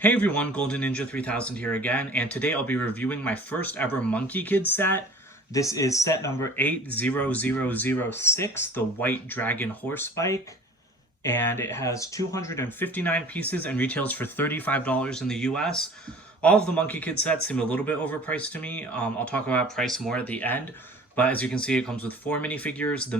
Hey everyone, Golden Ninja 3000 here again, and today I'll be reviewing my first ever Monkie Kid set. This is set number 80006, the White Dragon Horse Bike, and it has 259 pieces and retails for $35 in the US. All of the Monkie Kid sets seem a little bit overpriced to me. I'll talk about price more at the end, but as you can see, it comes with 4 minifigures, the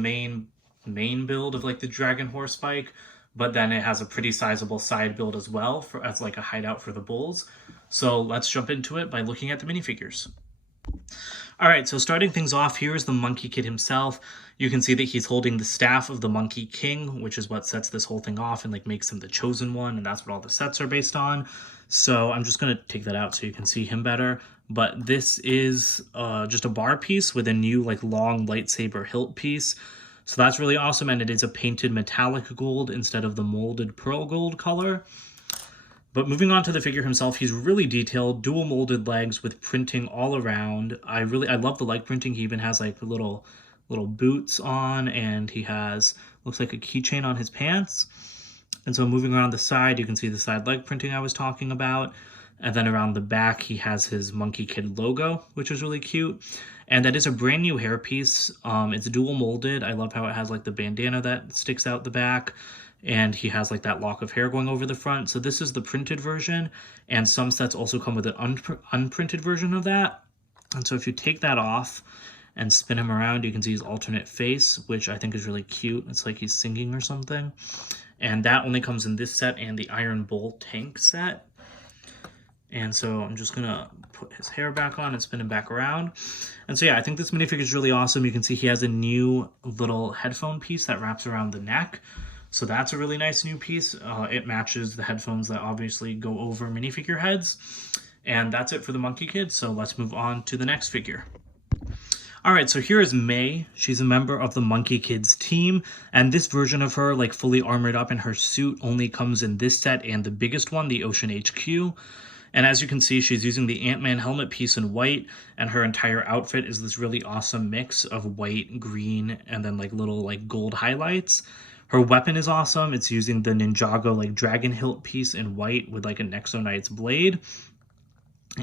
main build of like the Dragon Horse Bike, but then it has a pretty sizable side build as well for as like a hideout for the bulls. So let's jump into it by looking at the minifigures. All right, so starting things off, here is the Monkie Kid himself. You can see that he's holding the staff of the Monkey King, which is what sets this whole thing off and like makes him the chosen one, and that's what all the sets are based on. So I'm just gonna take that out so you can see him better. But this is just a bar piece with a new like long lightsaber hilt piece. So that's really awesome, and it is a painted metallic gold instead of the molded pearl gold color. But moving on to the figure himself, he's really detailed, dual molded legs with printing all around. I love the leg printing. He even has like little boots on, and he has looks like a keychain on his pants. And so moving around the side, you can see the side leg printing I was talking about. And then around the back, he has his Monkie Kid logo, which is really cute. And that is a brand new hairpiece. It's dual molded. I love how it has like the bandana that sticks out the back. And he has like that lock of hair going over the front. So this is the printed version. And some sets also come with an unprinted version of that. And so if you take that off and spin him around, you can see his alternate face, which I think is really cute. It's like he's singing or something. And that only comes in this set and the Iron Bull tank set. And so I'm just gonna put his hair back on and spin him back around. And so yeah, I think this minifigure is really awesome. You can see he has a new little headphone piece that wraps around the neck. So that's a really nice new piece. It matches the headphones that obviously go over minifigure heads. And that's it for the Monkie Kid. So let's move on to the next figure. All right, so here is May. She's a member of the Monkie Kids team, and this version of her, like fully armored up in her suit, only comes in this set and the biggest one, the Ocean HQ. And as you can see, she's using the Ant-Man helmet piece in white, and her entire outfit is this really awesome mix of white, green, and then like little like gold highlights. Her weapon is awesome. It's using the Ninjago like dragon hilt piece in white with like a Nexo Knight's blade.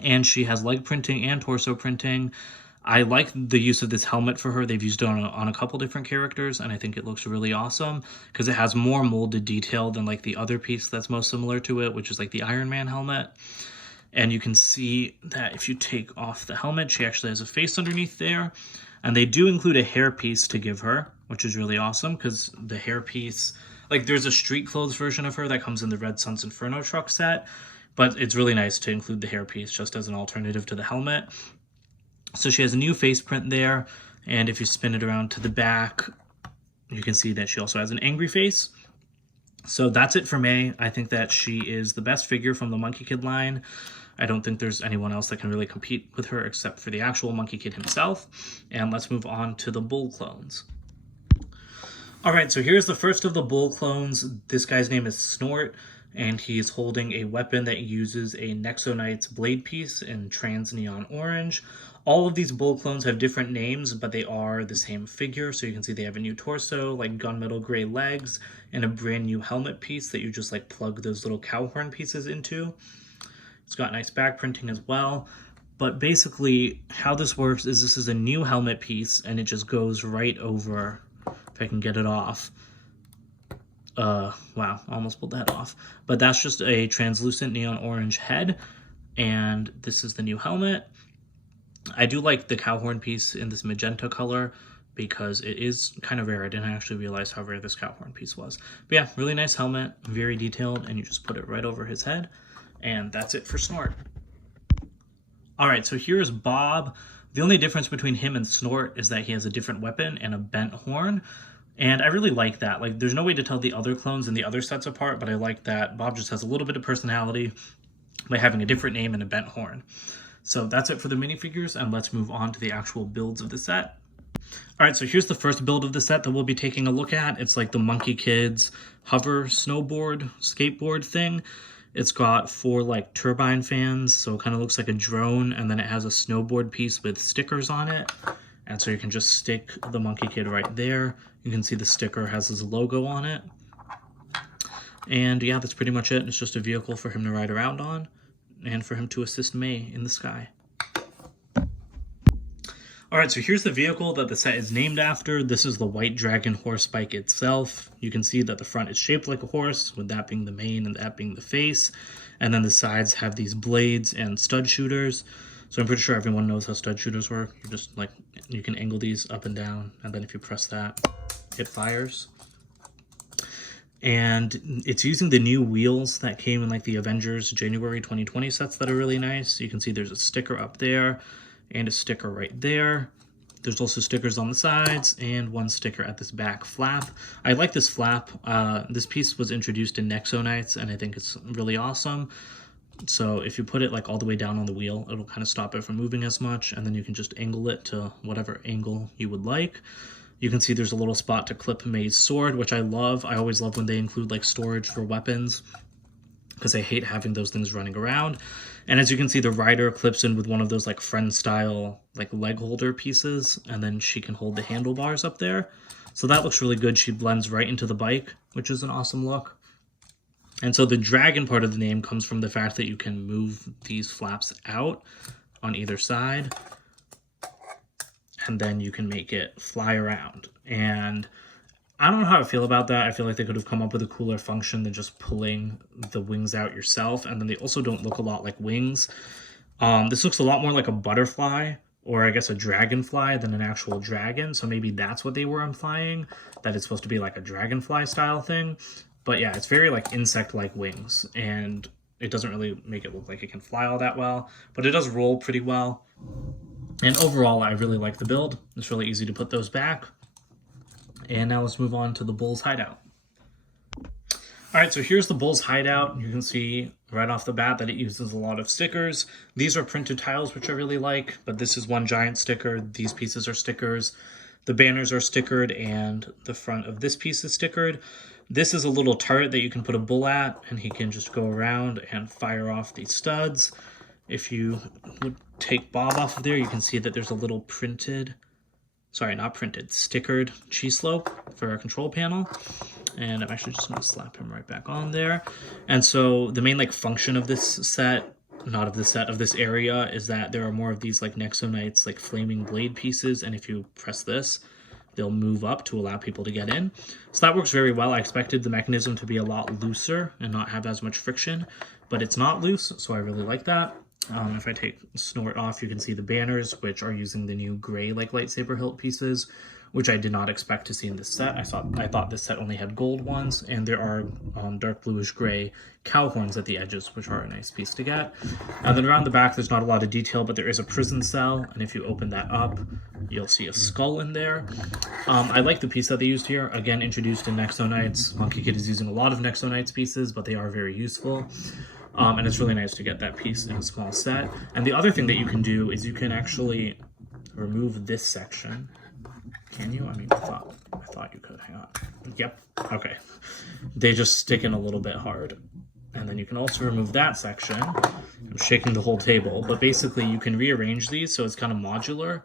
And she has leg printing and torso printing. I like the use of this helmet for her. They've used it on a couple different characters, and I think it looks really awesome because it has more molded detail than like the other piece that's most similar to it, which is like the Iron Man helmet. And you can see that if you take off the helmet, she actually has a face underneath there. And they do include a hair piece to give her, which is really awesome because the hair piece, like there's a street clothes version of her that comes in the Red Sun's Inferno truck set, but it's really nice to include the hair piece just as an alternative to the helmet. So she has a new face print there, and if you spin it around to the back, you can see that she also has an angry face. So that's it for May. I think that she is the best figure from the Monkie Kid line. I don't think there's anyone else that can really compete with her except for the actual Monkie Kid himself. And let's move on to the Bull clones. All right, so here's the first of the Bull clones. This guy's name is Snort, and he's holding a weapon that uses a Nexo Knight's blade piece in trans neon orange. All of these Bull clones have different names, but they are the same figure. So you can see they have a new torso, like gunmetal gray legs, and a brand new helmet piece that you just like plug those little cow horn pieces into. It's got nice back printing as well. But basically how this works is this is a new helmet piece, and it just goes right over, if I can get it off. Wow, almost pulled that off. But that's just a translucent neon orange head, and this is the new helmet. I do like the cow horn piece in this magenta color because it is kind of rare. I didn't actually realize how rare this cow horn piece was. But yeah, really nice helmet, very detailed, and you just put it right over his head. And that's it for Snort. All right, so here's Bob. The only difference between him and Snort is that he has a different weapon and a bent horn. And I really like that. Like, there's no way to tell the other clones and the other sets apart, but I like that Bob just has a little bit of personality by having a different name and a bent horn. So that's it for the minifigures, and let's move on to the actual builds of the set. All right, so here's the first build of the set that we'll be taking a look at. It's like the Monkie Kids hover snowboard, skateboard thing. It's got 4 like turbine fans, so it kind of looks like a drone, and then it has a snowboard piece with stickers on it. And so you can just stick the Monkie Kid right there. You can see the sticker has his logo on it. And yeah, that's pretty much it. It's just a vehicle for him to ride around on and for him to assist May in the sky. Alright, so here's the vehicle that the set is named after. This is the White Dragon horse bike itself. You can see that the front is shaped like a horse, with that being the mane and that being the face. And then the sides have these blades and stud shooters. So I'm pretty sure everyone knows how stud shooters work. You just like, you can angle these up and down, and then if you press that, it fires. And it's using the new wheels that came in like the Avengers January 2020 sets that are really nice. You can see there's a sticker up there and a sticker right there. There's also stickers on the sides and one sticker at this back flap. I like this flap. This piece was introduced in Nexonites, and I think it's really awesome. So if you put it like all the way down on the wheel, it'll kind of stop it from moving as much, and then you can just angle it to whatever angle you would like. You can see there's a little spot to clip May's sword, which I love. I always love when they include like storage for weapons, because I hate having those things running around. And as you can see, the rider clips in with one of those like friend style like leg holder pieces, and then she can hold the handlebars up there. So that looks really good. She blends right into the bike, which is an awesome look. And so the dragon part of the name comes from the fact that you can move these flaps out on either side, and then you can make it fly around. And I don't know how I feel about that. I feel like they could have come up with a cooler function than just pulling the wings out yourself. And then they also don't look a lot like wings. This looks a lot more like a butterfly, or I guess a dragonfly, than an actual dragon. So maybe that's what they were implying, that it's supposed to be like a dragonfly style thing. But yeah, it's very like insect-like wings, and it doesn't really make it look like it can fly all that well, but it does roll pretty well. And overall, I really like the build. It's really easy to put those back. And now let's move on to the Bull's Hideout. Alright, so here's the Bull's Hideout. You can see right off the bat that it uses a lot of stickers. These are printed tiles, which I really like, but this is one giant sticker. These pieces are stickers. The banners are stickered, and the front of this piece is stickered. This is a little turret that you can put a bull at, and he can just go around and fire off these studs. If you would take Bob off of there, you can see that there's a little printed, sorry, not printed, stickered cheese slope for our control panel. And I'm actually just going to slap him right back on there. And so the main like function of this set, not of this set, of this area, is that there are more of these like Nexonites, like flaming blade pieces. And if you press this, they'll move up to allow people to get in. So that works very well. I expected the mechanism to be a lot looser and not have as much friction, but it's not loose, so I really like that. If I take Snort off, you can see the banners, which are using the new gray like lightsaber hilt pieces, which I did not expect to see in this set. I thought this set only had gold ones, and there are dark bluish gray cow horns at the edges, which are a nice piece to get. And then around the back, there's not a lot of detail, but there is a prison cell, and if you open that up, you'll see a skull in there. I like the piece that they used here. Again, introduced in Nexonites. Monkie Kid is using a lot of Nexonites pieces, but they are very useful. And it's really nice to get that piece in a small set. And the other thing that you can do is you can actually remove this section. Can you? I mean, I thought you could. Hang on. Yep. Okay. They just stick in a little bit hard. And then you can also remove that section. I'm shaking the whole table, but basically you can rearrange these so it's kind of modular.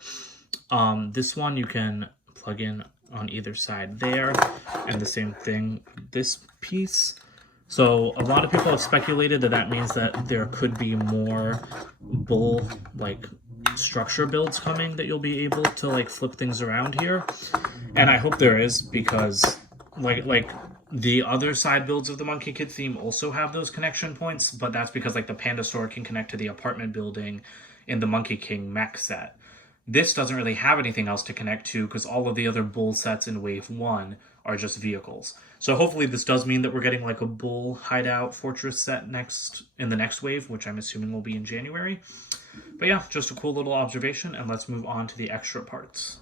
This one you can plug in on either side there, and the same thing this piece. So a lot of people have speculated that that means that there could be more bull like structure builds coming, that you'll be able to like flip things around here. And I hope there is, because like the other side builds of the Monkie Kid theme also have those connection points, but that's because like the Panda Store can connect to the apartment building in the Monkey King mech set. This doesn't really have anything else to connect to, because all of the other bull sets in wave 1 are just vehicles. So hopefully this does mean that we're getting like a Bull Hideout Fortress set in the next wave, which I'm assuming will be in January. But yeah, just a cool little observation, and let's move on to the extra parts.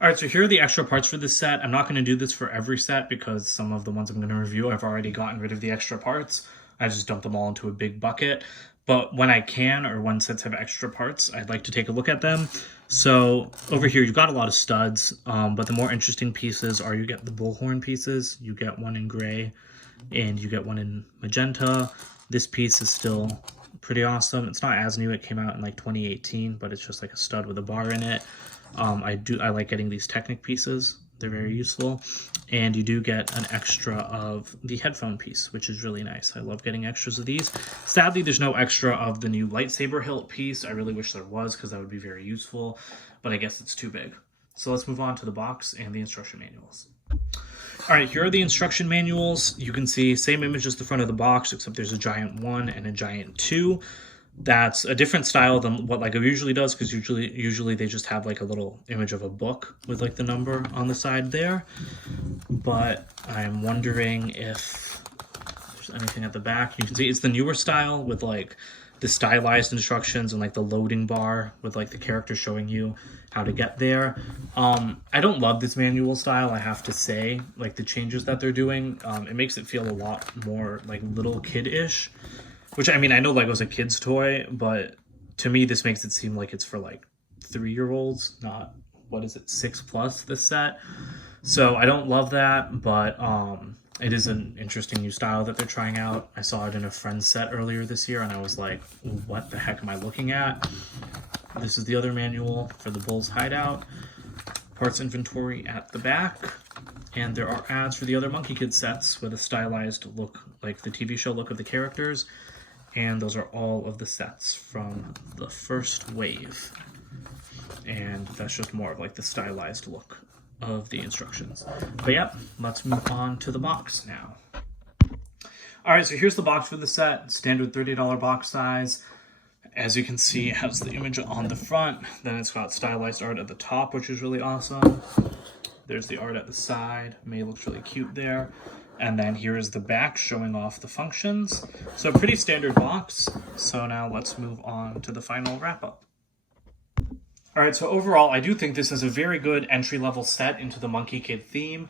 Alright, so here are the extra parts for this set. I'm not going to do this for every set, because some of the ones I'm going to review, I've already gotten rid of the extra parts. I just dump them all into a big bucket. But when I can, or when sets have extra parts, I'd like to take a look at them. So over here, you've got a lot of studs, but the more interesting pieces are, you get the bullhorn pieces. You get one in gray, and you get one in magenta. This piece is still pretty awesome. It's not as new. It came out in like 2018, but it's just like a stud with a bar in it. I like getting these Technic pieces. They're very useful. And you do get an extra of the headphone piece, which is really nice. I love getting extras of these. Sadly, there's no extra of the new lightsaber hilt piece. I really wish there was, because that would be very useful, but I guess it's too big. So let's move on to the box and the instruction manuals. All right, here are the instruction manuals. You can see same image as the front of the box, except there's a giant 1 and a giant 2. That's a different style than what LEGO usually does, because usually they just have like a little image of a book with like the number on the side there. But I'm wondering if there's anything at the back. You can see it's the newer style with like the stylized instructions and like the loading bar with like the character showing you how to get there. I don't love this manual style, I have to say. Like the changes that they're doing, it makes it feel a lot more like little kid-ish. Which, I mean, I know Lego's a kid's toy, but to me, this makes it seem like it's for, like, 3-year-olds, not, 6+, this set. So I don't love that, but it is an interesting new style that they're trying out. I saw it in a friend's set earlier this year, and I was like, what the heck am I looking at? This is the other manual for the Bull's Hideout. Parts inventory at the back. And there are ads for the other Monkie Kid sets with a stylized look, like the TV show look of the characters. And those are all of the sets from the first wave. And that's just more of like the stylized look of the instructions. But yeah, let's move on to the box now. All right, so here's the box for the set. Standard $30 box size. As you can see, it has the image on the front. Then it's got stylized art at the top, which is really awesome. There's the art at the side. May looks really cute there. And then here is the back showing off the functions. So pretty standard box. So now let's move on to the final wrap up. All right, so overall, I do think this is a very good entry-level set into the Monkie Kid theme.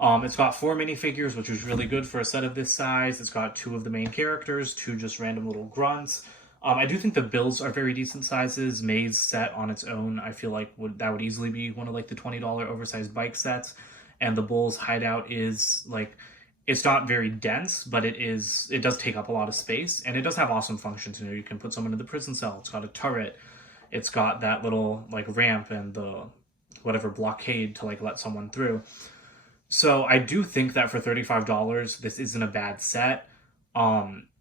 It's got 4 minifigures, which is really good for a set of this size. It's got 2 of the main characters, 2 just random little grunts. I do think the builds are very decent sizes. May's set on its own, I feel like that would easily be one of like the $20 oversized bike sets. And the Bull's Hideout is like, it's not very dense, but it does take up a lot of space, and it does have awesome functions. You know, you can put someone in the prison cell. It's got a turret. It's got that little like ramp and the whatever blockade to like let someone through. So I do think that for $35, this isn't a bad set.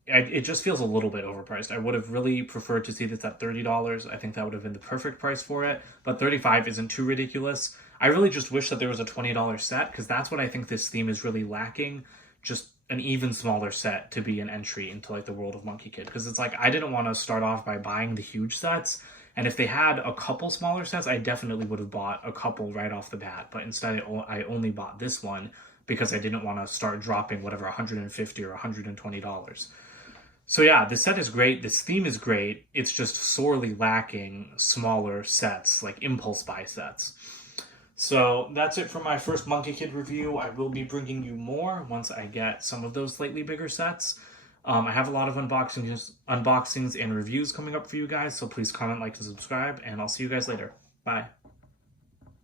It just feels a little bit overpriced. I would have really preferred to see this at $30. I think that would have been the perfect price for it, but $35 isn't too ridiculous. I really just wish that there was a $20 set, because that's what I think this theme is really lacking. Just an even smaller set to be an entry into like the world of Monkie Kid. Because it's like, I didn't want to start off by buying the huge sets. And if they had a couple smaller sets, I definitely would have bought a couple right off the bat. But instead, I only bought this one because I didn't want to start dropping whatever $150 or $120. So yeah, this set is great. This theme is great. It's just sorely lacking smaller sets, like impulse buy sets. So that's it for my first Monkie Kid review. I will be bringing you more once I get some of those slightly bigger sets. I have a lot of unboxings and reviews coming up for you guys, so please comment, like, and subscribe, and I'll see you guys later. Bye.